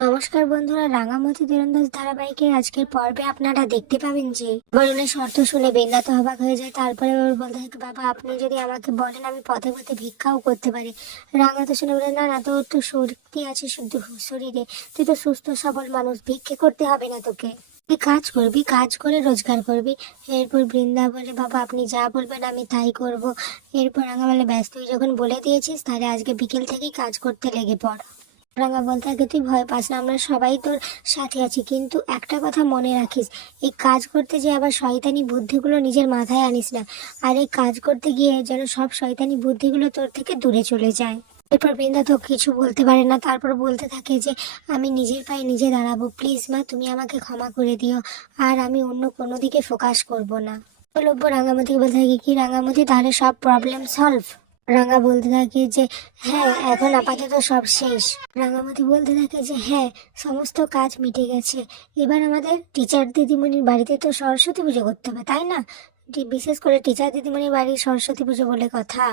নমস্কার বন্ধুরা, রাঙামতি তীরন্দাজ ধারাবাহিকে আজকের পর্বে আপনারা দেখতে পাবেন যে বরুণের শর্ত শুনে বৃন্দা তো অবাক হয়ে যায়। তারপরে ওর বলতে থাকে, বাবা, আপনি যদি আমাকে বলেন, আমি পথে পথে ভিক্ষাও করতে পারি। রাঙা তো শুনে বলে, না না, তোর তো শক্তি আছে শুধু শরীরে। তুই তো সুস্থ, সবল মানুষ, ভিক্ষে করতে হবে না তোকে। তুই কাজ করবি, কাজ করে রোজগার করবি। এরপর বৃন্দা বলে, বাবা, আপনি যা বলবেন, আমি তাই করব। এরপর রাঙা বলে ব্যস্ত যখন বলে দিয়েছিস, তাহলে আজকে বিকেল থেকেই কাজ করতে লেগে পড়। রাঙা বলতে থাকে তুই ভয় পাস না, আমরা সবাই তোর সাথে আছি। কিন্তু একটা কথা মনে রাখিস, এই কাজ করতে যে আবার শয়তানি বুদ্ধিগুলো নিজের মাথায় আনিস না, আর এই কাজ করতে গিয়ে যেন সব শয়তানি বুদ্ধিগুলো তোর থেকে দূরে চলে যায়। এরপর বৃন্দা তো কিছু বলতে পারে না, তারপর বলতে থাকে যে, আমি নিজের পায়ে নিজে দাঁড়াবো, প্লিজ মা, তুমি আমাকে ক্ষমা করে দিও, আর আমি অন্য কোনো দিকে ফোকাস করব না। লব্য রাঙামতিকে বলতে থাকে, কি রাঙামতি? তাহলে সব প্রবলেম সলভ রাঙা বলতে থাকে যে হ্যাঁ এখন আপাতত সব শেষ। রাঙামতি বলতে থাকে যে হ্যাঁ সমস্ত কাজ মিটে গেছে। এবার আমাদের টিচার দিদিমণির বাড়িতে তো সরস্বতী পুজো করতে হবে, তাই না? বিশেষ করে টিচার দিদিমণির বাড়ি সরস্বতী পুজো বলে কথা।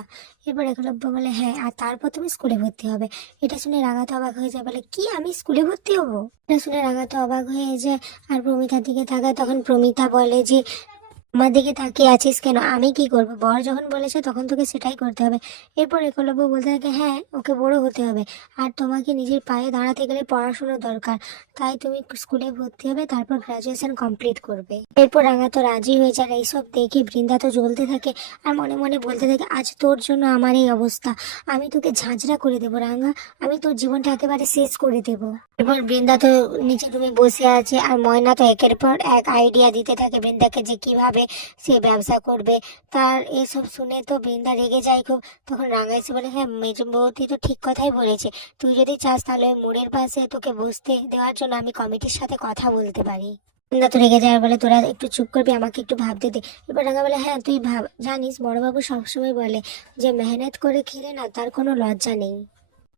এরপর একলব্য বলে হ্যাঁ আর তারপর তুমি স্কুলে ভর্তি হবে। এটা শুনে রাঙা তো অবাক হয়ে যায়, বলে, কি, আমি স্কুলে ভর্তি হব? এটা শুনে রাঙা তো অবাক হয়ে যায়, আর প্রমিতার দিকে তাকায়, তখন প্রমিতা বলে যে আমার দিকে তাকিয়ে আছিস কেন? আমি কি করব? বর যখন বলেছে তখন তোকে সেটাই করতে হবে। এরপর একলব্য বলতে থাকে হ্যাঁ ওকে বড় হতে হবে। আর তোমাকে নিজের পায়ে দাঁড়াতে গেলে পড়াশোনা দরকার। তাই তুমি স্কুলে ভর্তি হবে, তারপর গ্রাজুয়েশন কমপ্লিট করবে। এরপর রাঙা তো রাজি হয়ে যায়। এইসব দেখে বৃন্দা তো জ্বলতে থাকে আর মনে মনে বলতে থাকে, আজ তোর জন্য আমার এই অবস্থা। আমি তোকে ঝাঁঝরা করে দেবো, রাঙা। আমি তোর জীবনটা একেবারে শেষ করে দেবো। এরপর বৃন্দা তো নিচে তুমি বসে আছে আর ময়না তো একের পর এক আইডিয়া দিতে থাকে বৃন্দাকে যে কীভাবে সে ব্যবসা করবে। তার এসব শুনে তো বৃন্দা রেগে যায় খুব। তখন রাঙা এসে বলে হ্যাঁ মেজবতী তো ঠিক কথাই বলেছে। তুই যদি চাস তাহলে ওই মোড়ের পাশে তোকে বসতে দেওয়ার জন্য আমি কমিটির সাথে কথা বলতে পারি। বৃন্দা তো রেগে যাওয়ার বলে, তোরা একটু চুপ করবি, আমাকে একটু ভাবতে দে। এবার রাঙা বলে হ্যাঁ তুই ভাব, জানিস বড়বাবু সবসময় বলে যে, মেহনত করে খেলে না, তার কোনো লজ্জা নেই।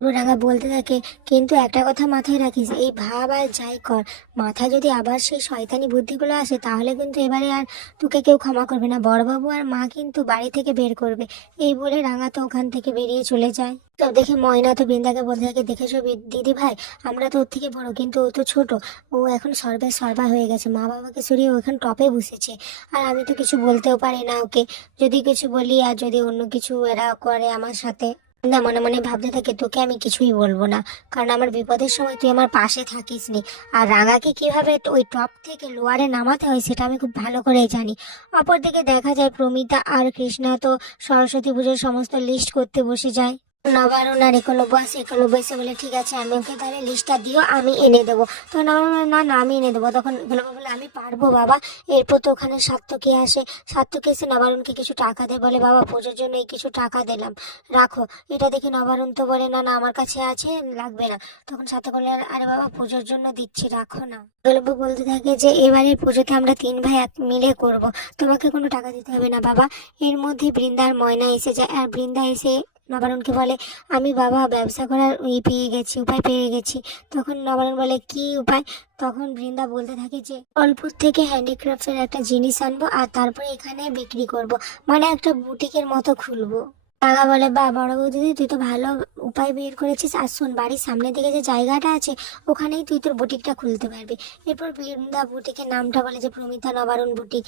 রাঙা বলতে থাকে, কিন্তু একটা কথা মাথায় রাখিস, এই ভাব আর যাই কর, মাথায় যদি আবার সেই শয়তানি বুদ্ধিগুলো আসে, তাহলে কিন্তু এবারে আর তোকে কেউ ক্ষমা করবে না। বড়বাবু আর মা কিন্তু বাড়ি থেকে বের করবে। এই বলে রাঙা তো ওখান থেকে বেরিয়ে চলে যায়। তো দেখে ময়না তো বৃন্দাকে বলতে থাকে দেখেছ দিদি ভাই, আমরা তো ওর থেকে বড়, কিন্তু ও তো ছোট। ও এখন সর্বে সর্বা হয়ে গেছে। মা বাবাকে সরিয়ে ও এখন টপে বসেছে। আর আমি তো কিছু বলতেও পারি না ওকে। যদি কিছু বলি আর যদি অন্য কিছু এরা করে আমার সাথে না, মনে মনে ভাবতে থাকে, তোকে আমি কিছুই বলব না। কারণ আমার বিপদের সময় তুই আমার পাশে থাকিস নি। আর রাঙাকে কীভাবে ওই টপ থেকে লোয়ারে নামাতে হয়, সেটা আমি খুব ভালো করেই জানি। অপরদিকে দেখা যায়, প্রমিতা আর কৃষ্ণা তো সরস্বতী পুজোর সমস্ত লিস্ট করতে বসে যায়। নবারুণ আর একলব্য আসে একলব্য এসে বলে ঠিক আছে, আমি ওকে তাহলে লিস্টটা দিও, আমি এনে দেবো। তো নবারুণ না না আমি এনে দেবো। তখন একলব্য বলে, আমি পারব বাবা। এরপর তো ওখানে সার্থকে আসে। সাত্তকে এসে নবারুণকে কিছু টাকা দেয়। বলে, বাবা, পুজোর জন্য এই কিছু টাকা দিলাম। রাখো। এটা দেখে নবারুণ তো বলে, না না, আমার কাছে আছে, লাগবে না। তখন সার্থক বলে, আরে বাবা, পুজোর জন্য দিচ্ছি, রাখো না। একলব্য বলতে থাকে যে এবারে পুজোতে আমরা তিন ভাই এক মিলে করব। তোমাকে কোনো টাকা দিতে হবে না বাবা। এর মধ্যে বৃন্দার ময়না এসে যায়। আর বৃন্দা এসে নবারুণকে বলে, আমি বাবা, ব্যবসা করার ই পেয়ে গেছি, উপায় পেয়ে গেছি। তখন নবারুণ বলে, কি উপায়? তখন বৃন্দা বলতে থাকে যে, অল্পুর থেকে হ্যান্ডিক্রাফটের একটা জিনিস আনব আর তারপরে এখানে বিক্রি করব। মানে একটা বুটিকের মতো খুলবো। টাকা বলে, বা, বড় বৌদিদি তুই তো ভালো উপায় বের করেছিস। আর শোন, বাড়ির সামনের দিকে যে জায়গাটা আছে, ওখানেই তুই তোর বুটিকটা খুলতে পারবি। এরপর বৃন্দা বুটিকের নামটা বলে যে, প্রমিতা নবারুণ বুটিক।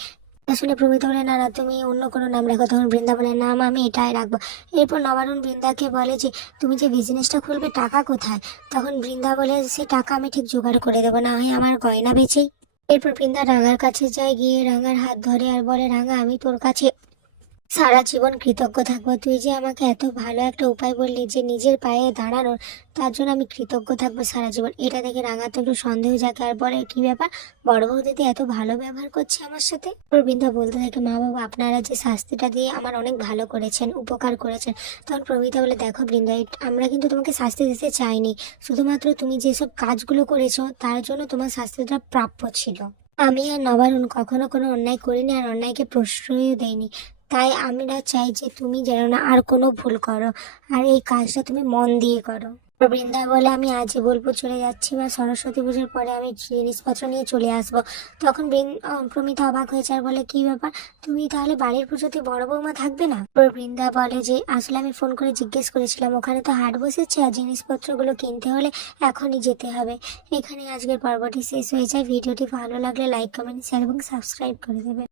আসলে প্রমিত বলে, না না, তুমি অন্য কোনো নাম রাখো, তখন বৃন্দা বলে নাম আমি এটাই রাখব। এরপর নবারুণ বৃন্দাকে বলে যে, তুমি যে বিজনেসটা খুলবে, টাকা কোথায়? তখন বৃন্দা বলে, সে টাকা আমি ঠিক জোগাড় করে দেবো, না হয় আমার গয়না বেচেই। এরপর বৃন্দা রাঙার কাছে যায়, গিয়ে রাঙার হাত ধরে আর বলে, রাঙা, আমি তোর কাছে সারা জীবন কৃতজ্ঞ থাকব। তুই যে আমাকে এত ভালো একটা উপায় বললি যে নিজের পায়ে দাঁড়ানোর, তার জন্য আমি কৃতজ্ঞ থাকব সারা জীবন। এটা দেখে রাঙা তো একটু সন্দেহ জাগে আর বলে, কি ব্যাপার? বড় বৌদিদি এত ভালো ব্যবহার করছে আমার সাথে? প্রবীণদা বলতে থাকে, মা বাবা, আপনারা যে শাস্তিটা দিয়ে আমার অনেক ভালো করেছেন, উপকার করেছেন। তখন প্রমিতা বলে, দেখো বৃন্দা আমরা কিন্তু তোমাকে শাস্তি দিতে চাইনি। শুধুমাত্র তুমি যেসব কাজগুলো করেছ, তার জন্য তোমার শাস্তিটা প্রাপ্য ছিল। আমি আর নবারুণ কখনো কোনো অন্যায় করিনি, আর অন্যায়কে প্রশ্রয়ও দেইনি। তাই আমরা চাই যে তুমি যেন না আর কোনো ভুল করো। আর এই কাজটা তুমি মন দিয়ে করো। বৃন্দা বলে আমি আজই বোলপুর চলে যাচ্ছি বা সরস্বতী পুজোর পরে আমি জিনিসপত্র নিয়ে চলে আসব। তখন প্রমিতা অবাক হয়েছে আর বলে, কি ব্যাপার? তুমি তাহলে বাড়ির পুজোতে বড় বৌমা থাকবে না? বৃন্দা বলে যে, আসলে আমি ফোন করে জিজ্ঞেস করেছিলাম, ওখানে তো হাট বসেছে আর জিনিসপত্রগুলো কিনতে হলে এখনই যেতে হবে। এখানে আজকের পর্বটি শেষ হয়ে যায়। ভিডিওটি ভালো লাগলে লাইক কমেন্ট শেয়ার এবং সাবস্ক্রাইব করে দেবে